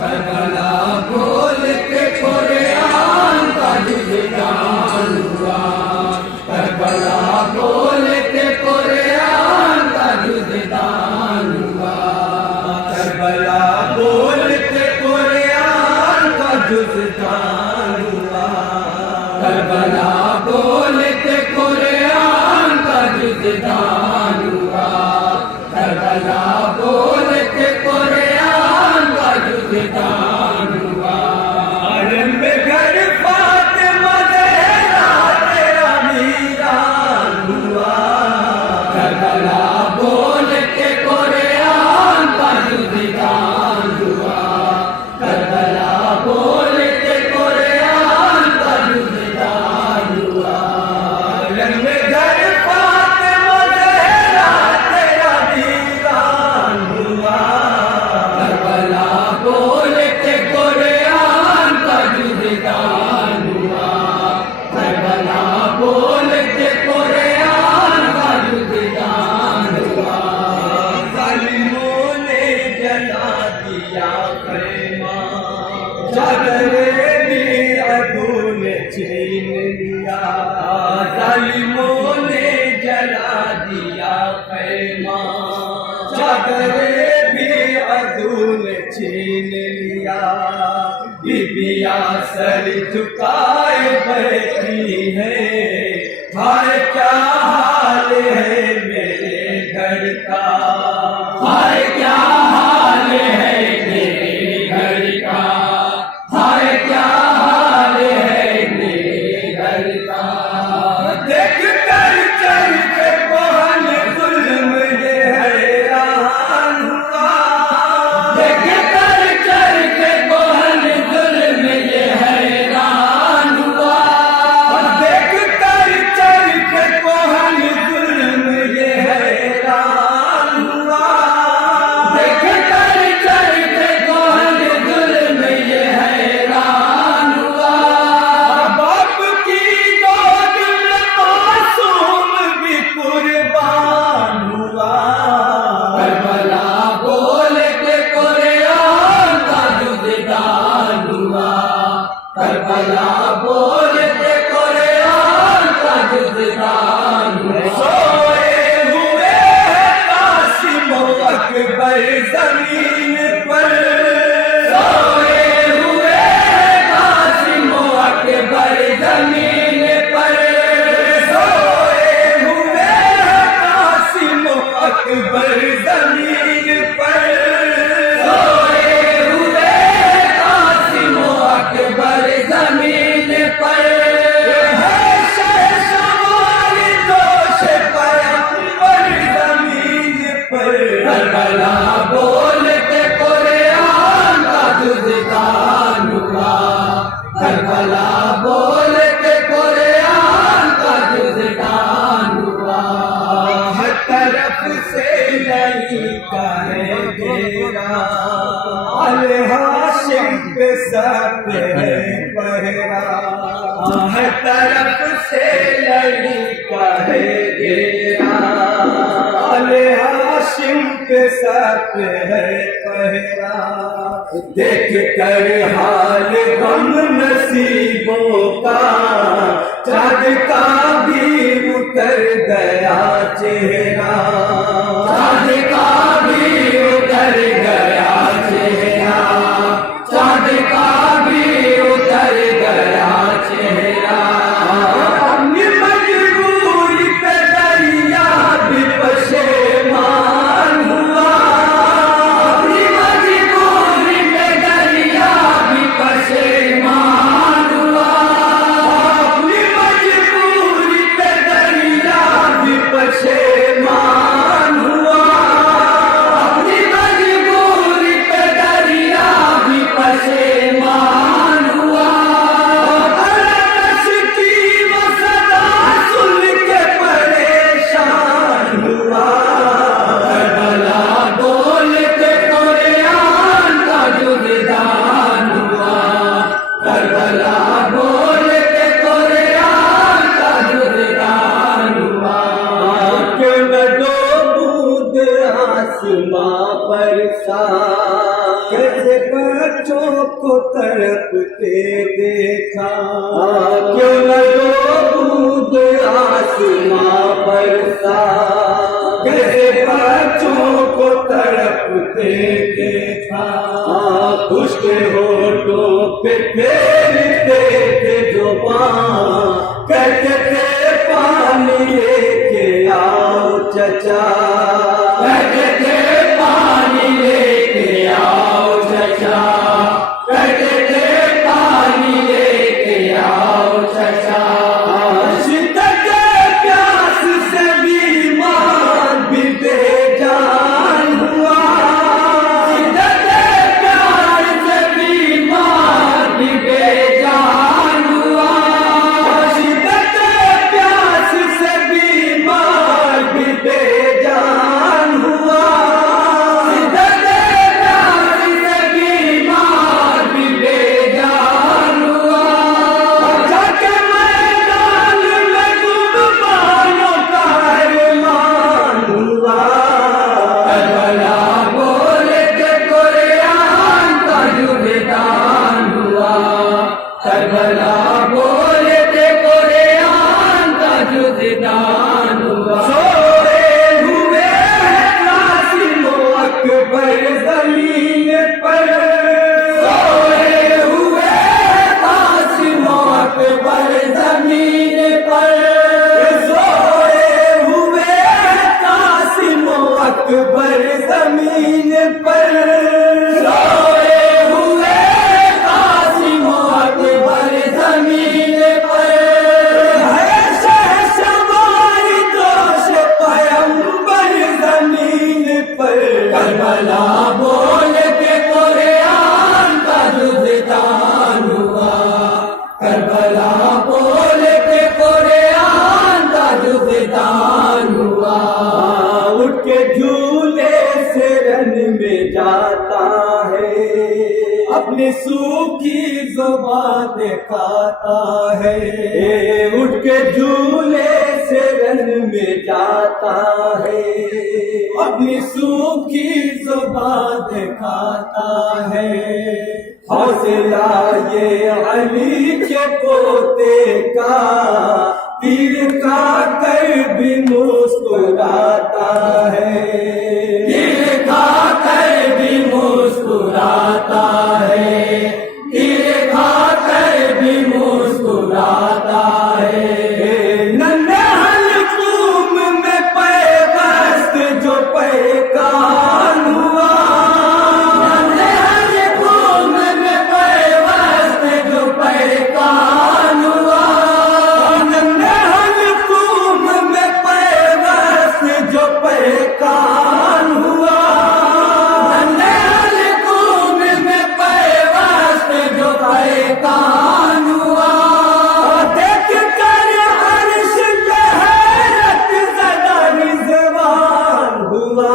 کربلا بول کے قرآن کا جزدان ہوا، کربلا بول کے قرآن کا جزدان ہوا، کربلا بول کے قرآن کا جزدان ہوا، کربلا بول کے قرآن کا جزدان ہوا، کربلا بول کے قرآن کا جزدان ہوا۔ عالم گھر فاطمہ زہرا تیرا میران ہوا، کربلا بول کے قرآن کا جزدان ہوا، کربلا بول کے قرآن کا جزدان ہوا۔ عالم گھر فاطمہ زہرا تیرا میران ہوا، کربلا بول کے قرآن کا جزدان ہوا، کربلا بول کے قرآن کا جزدان ہوا۔ ظالموں نے جلا دیا خیمہ، چادر بھی عدو نے چھین لیا، ظالموں نے جلا دیا خیمہ، چادر بھی عدو نے چھین لیا، بیبیاں سر جھکائے بیٹھی ہیں، ہائے کیا حال ہے میرے گھر کا، ہائے کیا حال ہے میرے گھر کا، ہائے کیا حال ہے میرے گھر کا۔ دیکھ کر چل کے بہن ظلم یہ حیران ہوا، دیکھ کر چل کے بہن ظلم یہ حیران ہوا، دیکھ کر چل کے بہن ظلم یہ حیران ہوا، دیکھ کر چل کے بہن ظلم یہ حیران ہوا۔ باپ کی گود میں معصوم بھی قربان ہوا، کربلا بول کے قرآن کا جزدان ہوا، کربلا بول کے قرآن کا جزدان ہوا۔ سوئے ہوئے قاسم و اکبر زمین پر، سوئے ہوئے قاسم و اکبر زمین پر، سوئے ہوئے قاسم و اکبر زمین پر، سوئے ہوئے قاسم و اکبر زمین پر، ہے شہسوار دوش پیغمبر زمین پر، کربلا بول کے قرآن کا جزدان ہوا، کربلا بول کے قرآن کا جزدان ہوا۔ ہر طرف سے لئی کا ہے گھیرا، الہاشم پہ سب ہے پہرا، ہر طرف سے لئی کا ہے گھیرا، الہاشم پہ سب ہے پہرا، دیکھ کر حال غم نصیبوں کا، چاند کا بھی اتر گیا چہرہ، چاند کا بھی اتر گیا چہرہ، چاند کا بھی اتر گیا چہرہ۔ اپنی مجبوری پہ دریا بھی پشیمان ہوا، اپنی مجبوری پہ دریا بھی پشیمان ہوا، اپنی مجبوری پہ دریا بھی پشیمان ہوا، اپنی مجبوری بچوں کو تڑپتے دیکھا، کیوں نہ دودھ آسماں برسا، کیسے بچوں کو تڑپتے دیکھا، خشک ہونٹوں پہ پھیرتے تھے زبان، کہتے تھے پانی لے کے آؤ چچا، کہتے تھے پانی لے کے آؤ چچا، کہتے تھے پانی لے کے آؤ چچا، شدت پیاس سے بیمار بھی بے جان ہوا، شدت پیاس سے بیمار بھی بے جان ہوا، شدت پیاس سے بیمار بھی بے جان ہوا، شدت پیاس سے بیمار بھی بے جان ہوا، جا کے میدان میں قربانوں کا ارمان ہوا، کربلا بولتے قرآن کا جبدان ہوا، کربلا بولتے قرآن کا جبدان ہوا، سوئے ہوئے قاسم و اکبر زمین پر، سوئے ہوئے قاسم و اکبر زمین پر، سوئے ہوئے قاسم و اکبر زمین پر، سوئے ہوئے قاسم و اکبر زمین پر، ہے شہسوار دوش پیمبر زمین پر، کربلا بول کے قرآن کا جبدان ہوا، کربلا بول کے قرآن کا جبدان ہوا، اٹھ کے جھولے سے رن میں جاتا ہے، اپنی سوکھی زبان دکھاتا ہے، اٹھ کے جھولے سے رن میں جاتا ہے، اپنی سوکھی زبان دکھاتا ہے، حوصلہ یہ علی کے پوتے کا، تیر کھا کر بھی مسکراتا ہے، تیر کھا کر بھی مسکراتا ہے، تیر کھا کر بھی مسکراتا ہے، ننھے حلقوم میں پیوست جو پیکان ہوا، ننھے حلقوم میں پیوست جو پیکان ہوا، ننھے حلقوم میں پیوست جو پیکان ہوا، ننھے حلقوم میں پیوست جو پیکان ہوا، دیکھ کر عرش پہ حیرت زدہ رضوان ہوا،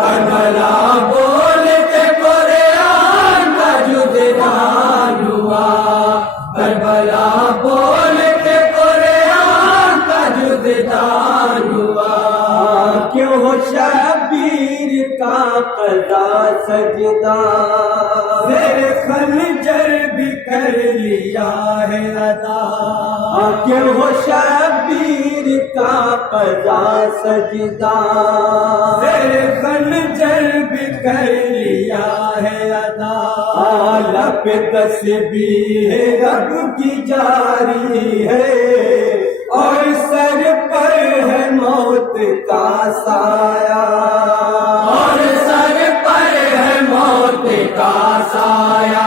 کربلا بول کے قرآن کا جبدان ہوا، کربلا بول کے قرآن کا جبدان ہوا، کیوں ہو شبیر کا قضا سجدہ، زیر خنجر بھی کر لیا ہے ادا، کیوں ہو شبیر کا قضا سجدہ، زیر خنجر بھی کر لیا ہے ادا، لب تسبیح رب کی جاری ہے، اور سر پر ہے موت کا سایہ، اور سر پر ہے موت کا سایہ،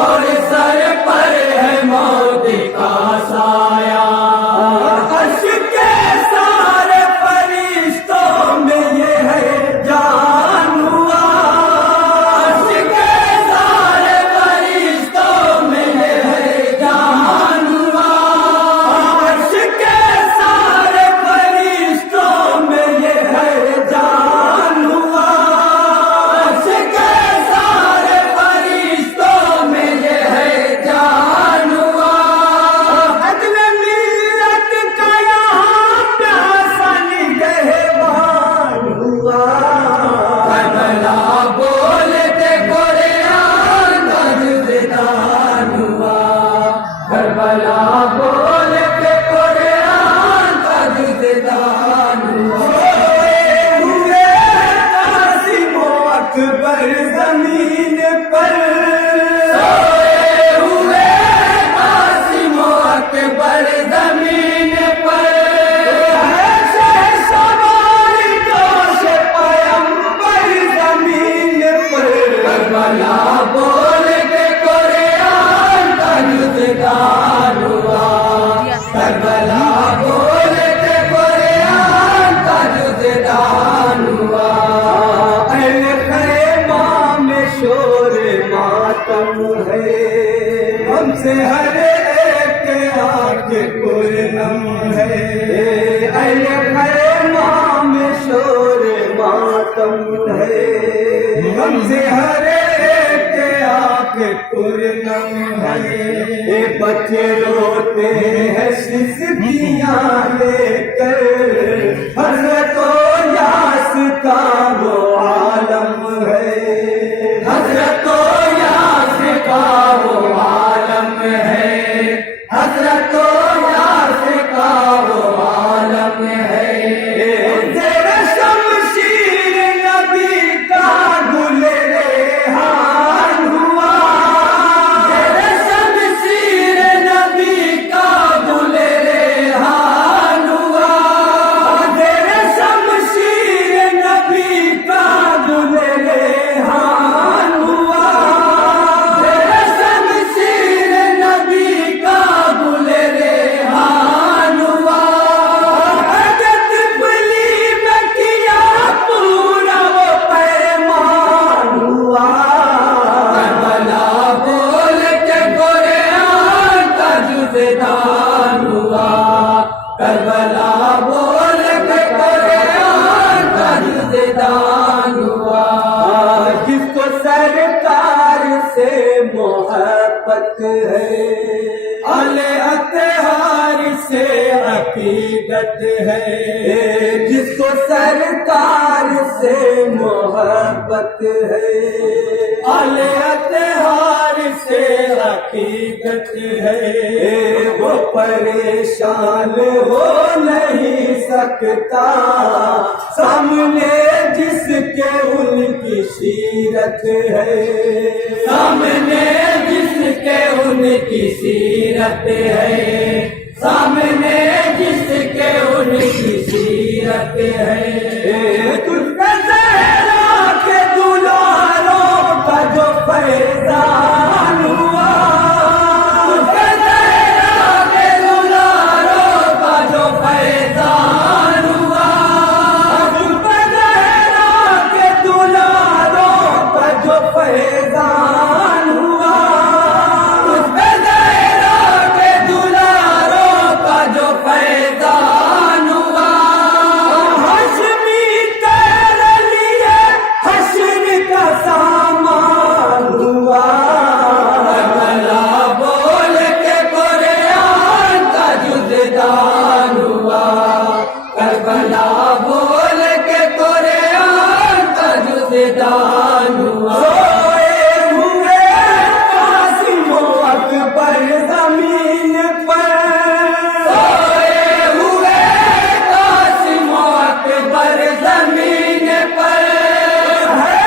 اور سر پر ہے موت کا سایہ، عرش کے سارے فرشتوں میں یہ ہے جان ہوا، عرش کے سارے فرشتوں میں یہ ہے جان ہوا، عرش کے سارے فرشتوں میں یہ ہے جان اکبر زمین پر سوئے ہوئے قاسم و اکبر زمین پر ہے سوار جوش پیمبر زمین پر کربلا بول کے قرآن کا جزدان ہوا کربلا بول کے قرآن کا جزدان ہوا اہل خیمہ میں شور ماتم ہے ہم سے ہر ایک کے آنکھ پرنم ہے اہل خیمہ میں شور ماتم ہے ہم سے ہر ایک کے آنکھ پرنم ہے بچے روتے ہیں سسکیاں لے کر حضرت و یاس کا وہ عالم ہے حضرت و یاس کا وہ عالم ہے حضرت و یاس کا وہ عالم ہے زیر شمشیر نبی کا گل ریحان ہوا زیر شمشیر نبی کا گل ریحان ہوا زیر شمشیر نبی کا گل ریحان ہوا زیر شمشیر نبی کا گل ریحان ہوا حجت بلی میں کیا پورا وہ پیمان ہوا کربلا بول کے قرآن کا جزدان ہوا کربلا بول کے قرآن کا جزدان ہوا جس کو سرکار سے محبت ہے اہل اطہار سے عقیدت ہے جس کو سرکار سے محبت ہے اہل اطہار سے عقیدت ہے وہ پریشان ہو نہیں سکتا سامنے جس کے ان کی سیرت ہے سامنے جس کے ان کی سیرت ہے سامنے جس کے ان کی سیرت ہے تجھ پہ زہرا کے دلالوں کا جو فیضان ہوا تجھ پہ زہرا کے دلالوں کا جو فیضان ہوا تجھ پہ زہرا کے دلالوں کا جو فیضان ہوا تجھ پہ زہرا کے دلالوں کا جو فیضان ہوا ہاشمی تیرے لیے حشر کا سامان ہوا کربلا بول کے قرآن کا جزدان ہوا کربلا بول کے قرآن کا جزدان ہوا سوئے ہوئے قاسم و اکبر زمین پر سوئے ہوئے قاسم و اکبر زمین پر ہے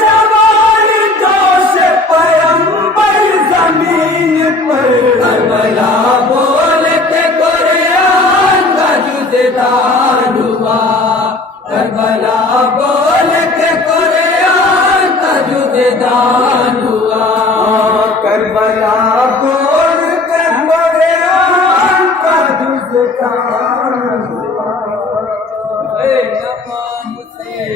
سوار جوش پیمبر زمین پر کربلا بول کے قرآن کا جزدان ہوا کربلا بول کے قرآن کا جزدان ہوا